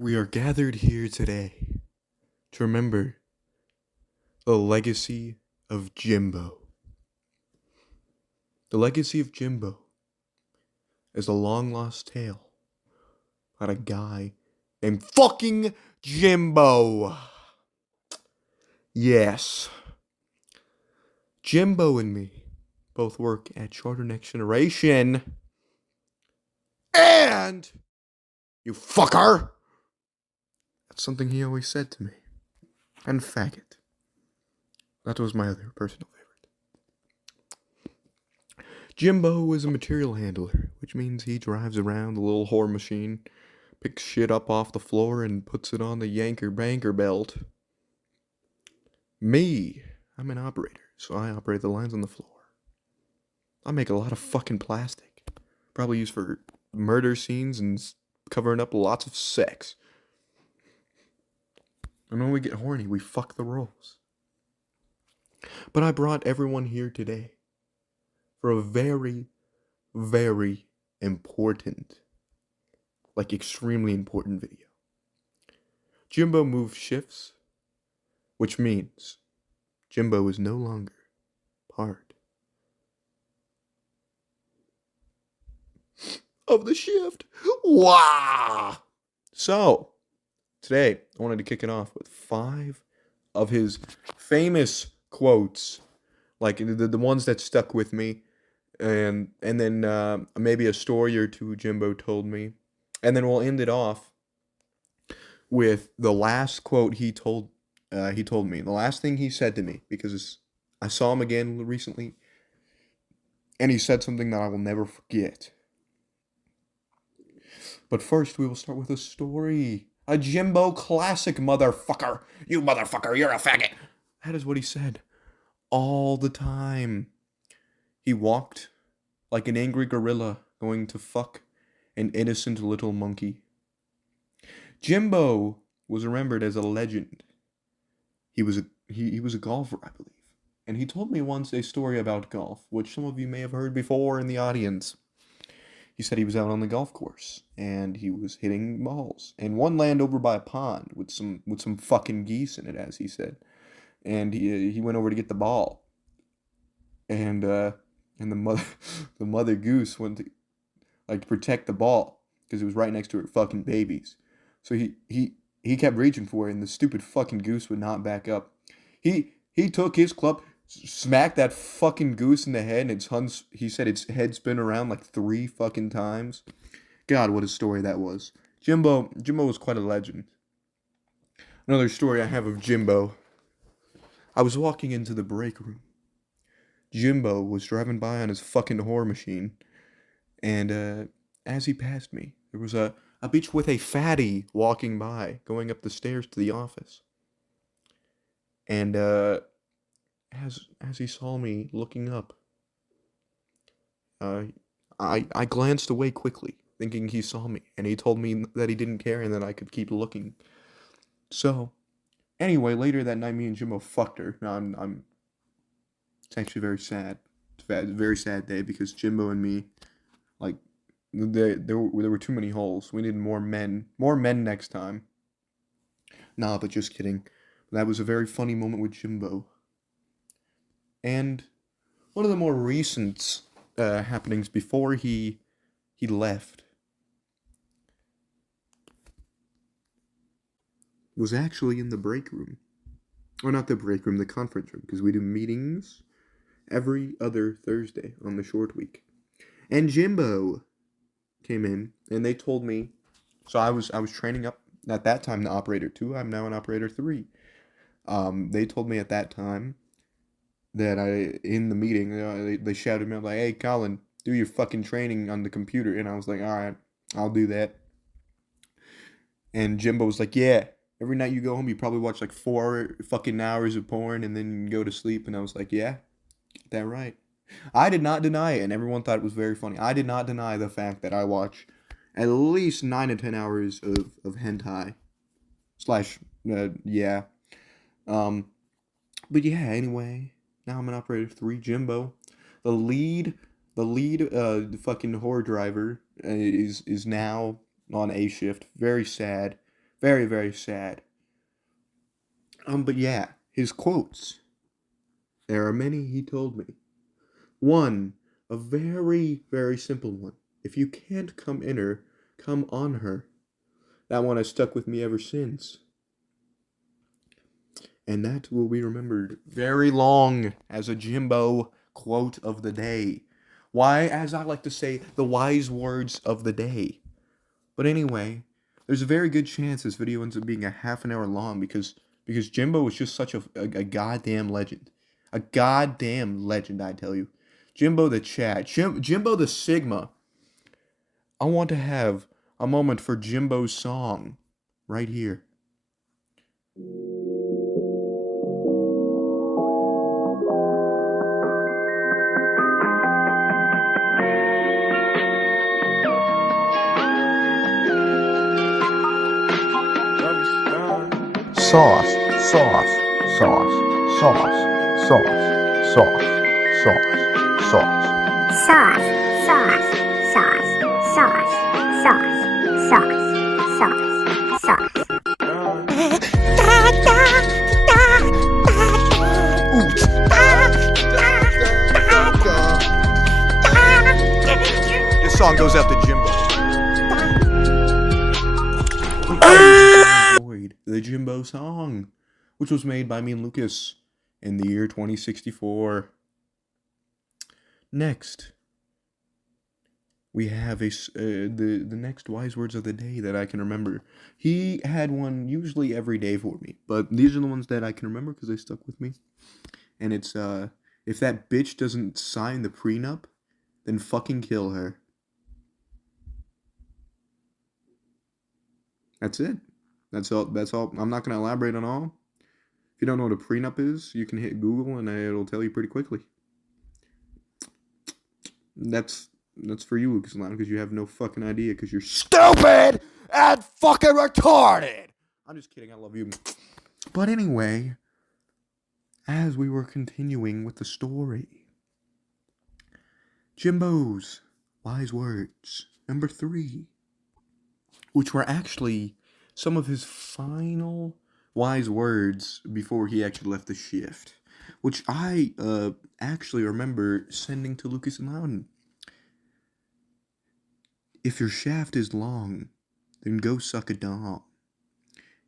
We are gathered here today to remember the legacy of Jimbo. The legacy of Jimbo is a long-lost tale about a guy named fucking Jimbo. Yes. Jimbo and me both work at Charter Next Generation. And, you fucker! That's something he always said to me. And faggot. That was my other personal favorite. Jimbo is a material handler, which means he drives around the little whore machine, picks shit up off the floor, and puts it on the yanker banker belt. Me, I'm an operator, so I operate the lines on the floor. I make a lot of fucking plastic, probably used for murder scenes and covering up lots of sex. And when we get horny, we fuck the rolls. But I brought everyone here today for a very, very important, extremely important video. Jimbo moved shifts, which means Jimbo is no longer part of the shift. Wow! So, today, I wanted to kick it off with 5 of his famous quotes, like the ones that stuck with me, and then maybe a story or two Jimbo told me, and then we'll end it off with the last quote he told me, the last thing he said to me, because I saw him again recently, and he said something that I will never forget. But first, we will start with a story. A Jimbo classic, motherfucker. You motherfucker, you're a faggot. That is what he said all the time. He walked like an angry gorilla going to fuck an innocent little monkey. Jimbo was remembered as a legend. He was a golfer, I believe. And he told me once a story about golf, which some of you may have heard before in the audience. He said he was out on the golf course and he was hitting balls, and one landed over by a pond with some fucking geese in it, as he said. And he went over to get the ball, and the mother goose went to protect the ball because it was right next to her fucking babies. So he kept reaching for it, and the stupid fucking goose would not back up. He took his club, smacked that fucking goose in the head, and he said its head spin around like 3 fucking times. God, what a story that was. Jimbo was quite a legend. Another story I have of Jimbo. I was walking into the break room. Jimbo was driving by on his fucking whore machine, and as he passed me, there was a bitch with a fatty walking by, going up the stairs to the office. And as he saw me looking up, I glanced away quickly, thinking he saw me, and he told me that he didn't care and that I could keep looking. So, anyway, later that night, me and Jimbo fucked her. Now it's actually very sad. It's a very sad day because Jimbo and me, there were too many holes. We needed more men next time. Nah, but just kidding. That was a very funny moment with Jimbo. And one of the more recent happenings before he left was actually in the break room. Or not the break room, the conference room, because we do meetings every other Thursday on the short week. And Jimbo came in, and they told me, so I was training up at that time to operator 2. I'm now an operator 3. They told me at that time that in the meeting, they shouted me out like, "Hey, Colin, do your fucking training on the computer." And I was like, "All right, I'll do that." And Jimbo was like, "Yeah, every night you go home, you probably watch 4 fucking hours of porn and then you go to sleep." And I was like, "Yeah, get that right." I did not deny it, and everyone thought it was very funny. I did not deny the fact that I watch at least 9 to 10 hours of hentai. Yeah. But yeah, anyway, now I'm an operator 3, Jimbo. The lead fucking whore driver is now on A shift. Very sad. Very, very sad. But yeah, his quotes. There are many, he told me. One, a very, very simple one. If you can't come in her, come on her. That one has stuck with me ever since. And that will be remembered very long as a Jimbo quote of the day. Why, as I like to say, the wise words of the day. But anyway, there's a very good chance this video ends up being a half an hour long because Jimbo was just such a goddamn legend. A goddamn legend, I tell you. Jimbo the Chad. Jimbo the Sigma. I want to have a moment for Jimbo's song right here. Sauce, sauce, sauce, sauce, sauce, sauce, sauce, sauce. Sauce, sauce, sauce, sauce, sauce, sauce, sauce, sauce. This song goes out to Jimbo. The Jimbo song, which was made by me and Lucas in the year 2064. Next, we have the next wise words of the day that I can remember. He had one usually every day for me, but these are the ones that I can remember because they stuck with me. And it's if that bitch doesn't sign the prenup, then fucking kill her. That's it. That's all. I'm not going to elaborate on all. If you don't know what a prenup is, you can hit Google and it'll tell you pretty quickly. That's for you, Lucas Lamb, because you have no fucking idea, because you're stupid and fucking retarded. I'm just kidding. I love you. But anyway, as we were continuing with the story, Jimbo's wise words, number 3, which were actually some of his final wise words before he actually left the shift, which I actually remember sending to Lucas and Loudon. If your shaft is long, then go suck a dong.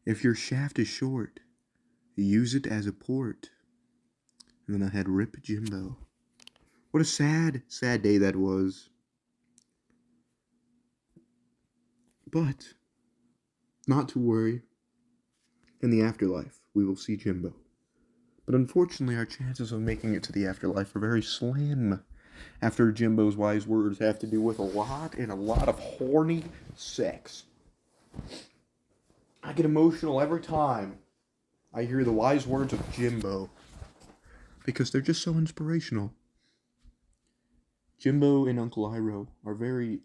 If your shaft is short, use it as a port. And then I had Rip Jimbo. What a sad, sad day that was. But not to worry. In the afterlife, we will see Jimbo. But unfortunately, our chances of making it to the afterlife are very slim. After Jimbo's wise words have to do with a lot of horny sex. I get emotional every time I hear the wise words of Jimbo. Because they're just so inspirational. Jimbo and Uncle Iroh are very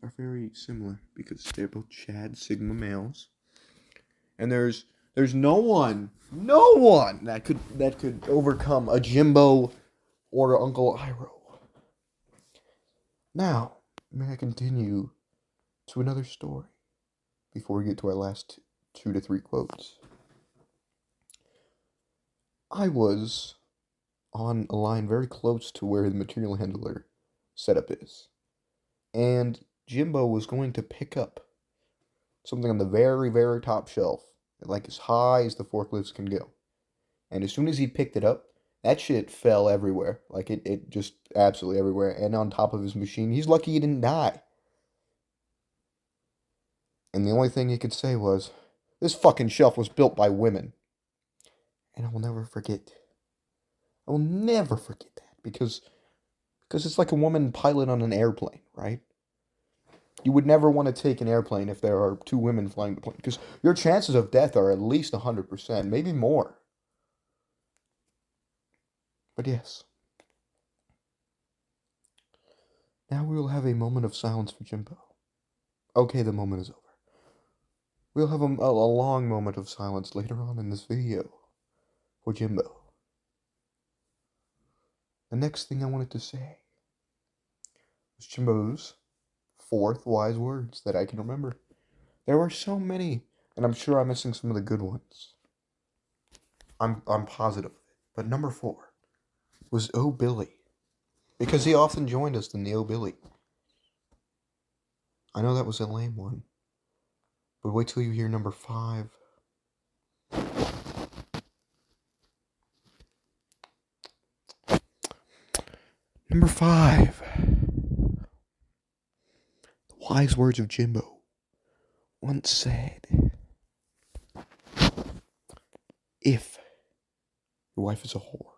similar because they're both Chad Sigma males. And there's no one that could overcome a Jimbo or Uncle Iroh. Now, may I continue to another story before we get to our last 2 to 3 quotes. I was on a line very close to where the material handler setup is, and Jimbo was going to pick up something on the very, very top shelf, like as high as the forklifts can go. And as soon as he picked it up, that shit fell everywhere. Like, it just absolutely everywhere. And on top of his machine, he's lucky he didn't die. And the only thing he could say was, this fucking shelf was built by women. And I will never forget. I will never forget that. Because it's like a woman pilot on an airplane, right? You would never want to take an airplane if there are 2 women flying the plane. Because your chances of death are at least 100%, maybe more. But yes. Now we will have a moment of silence for Jimbo. Okay, the moment is over. We'll have a long moment of silence later on in this video for Jimbo. The next thing I wanted to say was Jimbo's 4th wise words that I can remember. There were so many And I'm sure I'm missing some of the good ones. I'm positive of it. But number 4 was Oh Billy. Because he often joined us in the Oh Billy. I know that was a lame one. But wait till you hear number 5. Number 5. The wise words of Jimbo once said, if your wife is a whore,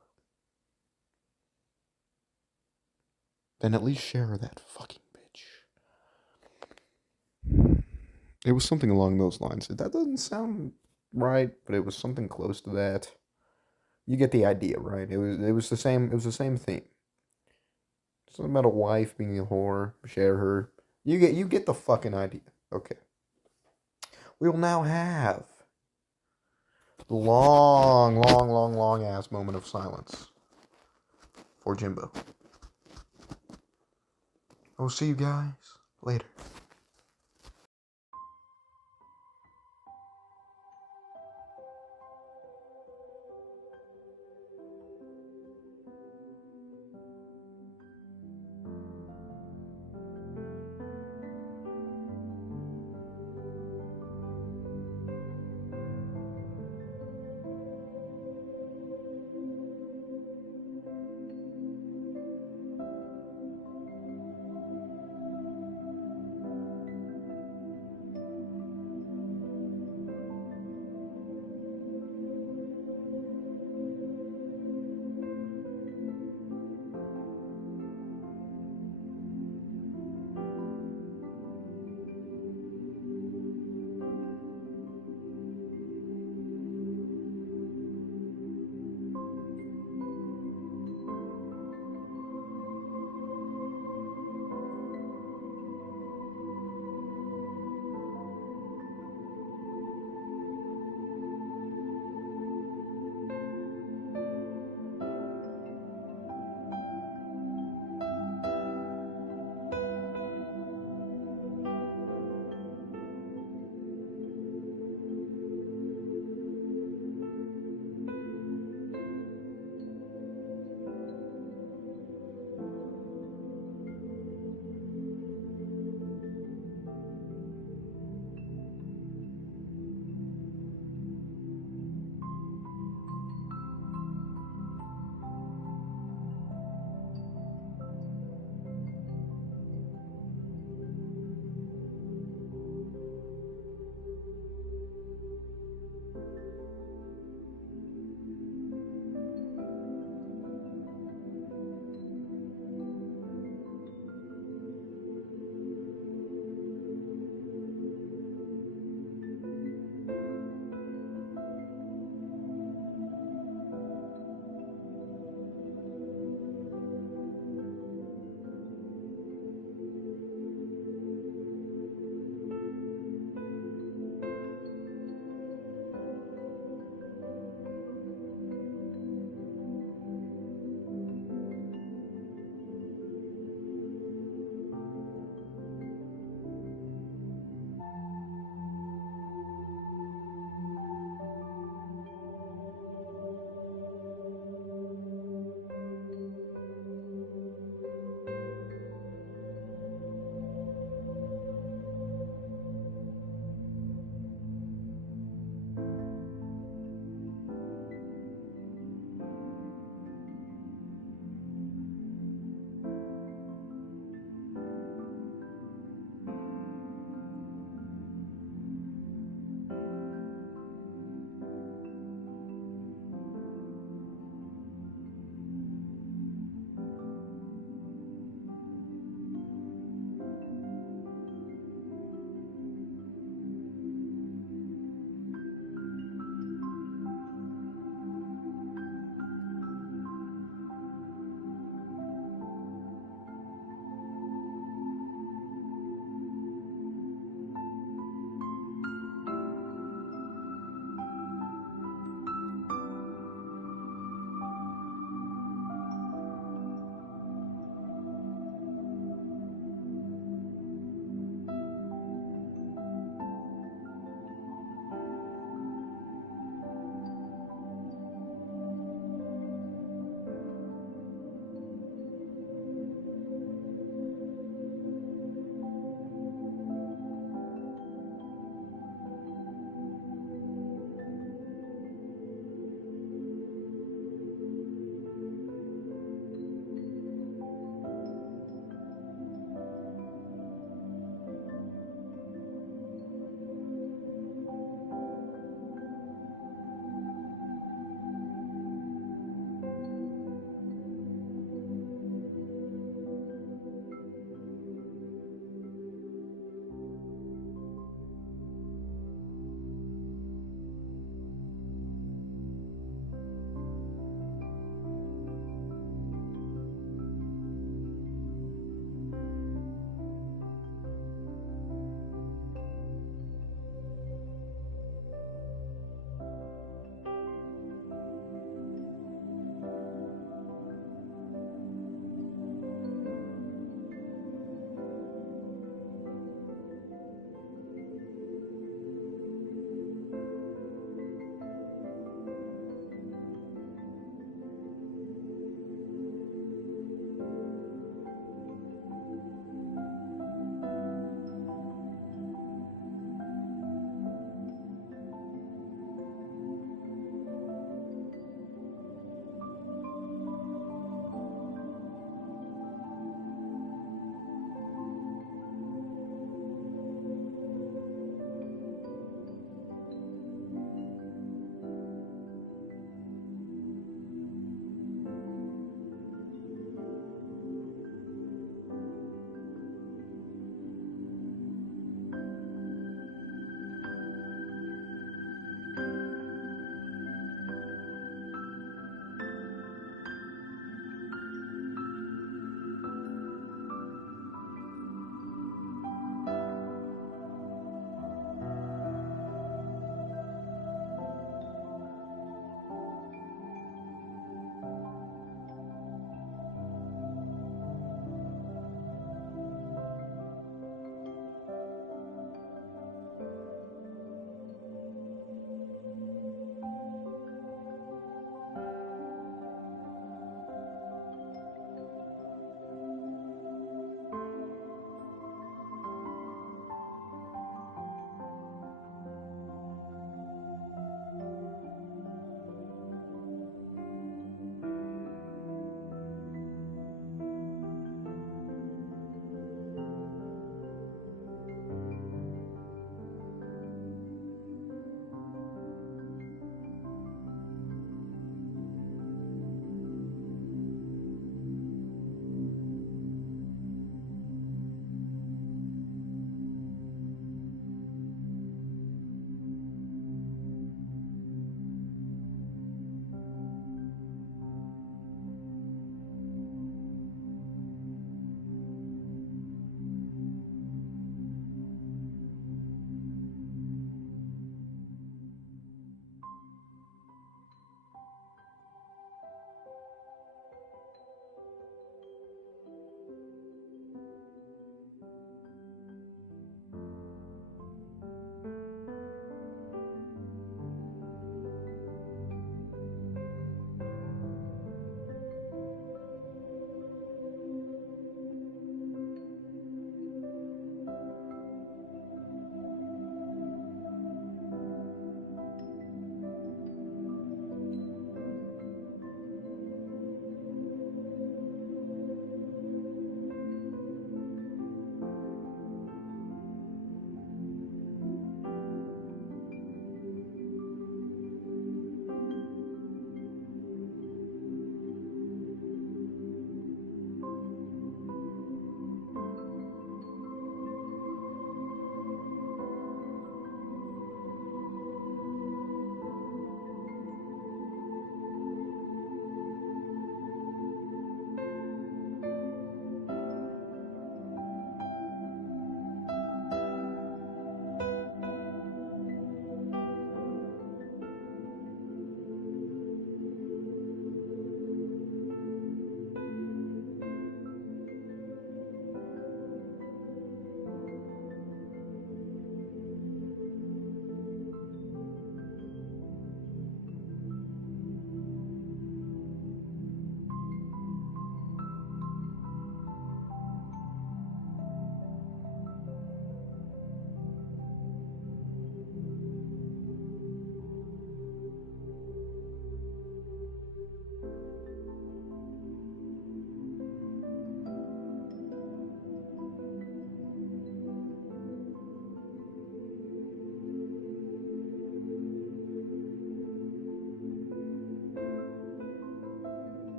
then at least share that fucking bitch. It was something along those lines. That doesn't sound right, but it was something close to that. You get the idea, right? It was the same theme. Something about a wife being a whore, share her. You get the fucking idea. Okay. We will now have the long ass moment of silence for Jimbo. I'll see you guys later.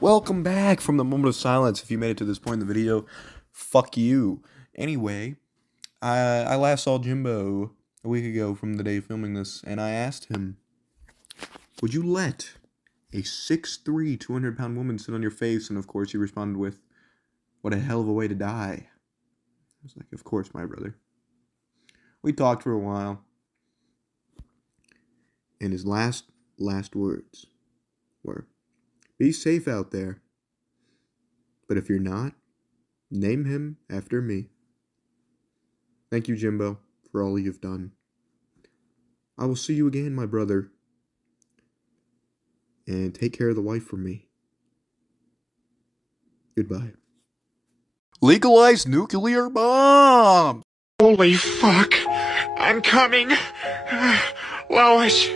Welcome back from the moment of silence. If you made it to this point in the video, fuck you. Anyway, I last saw Jimbo a week ago from the day of filming this, and I asked him, would you let a 6'3", 200-pound woman sit on your face? And of course he responded with, what a hell of a way to die. I was like, of course, my brother. We talked for a while, and his last words were, be safe out there. But if you're not, name him after me. Thank you, Jimbo, for all you've done. I will see you again, my brother. And take care of the wife for me. Goodbye. Legalize nuclear bomb! Holy fuck! I'm coming! Lois!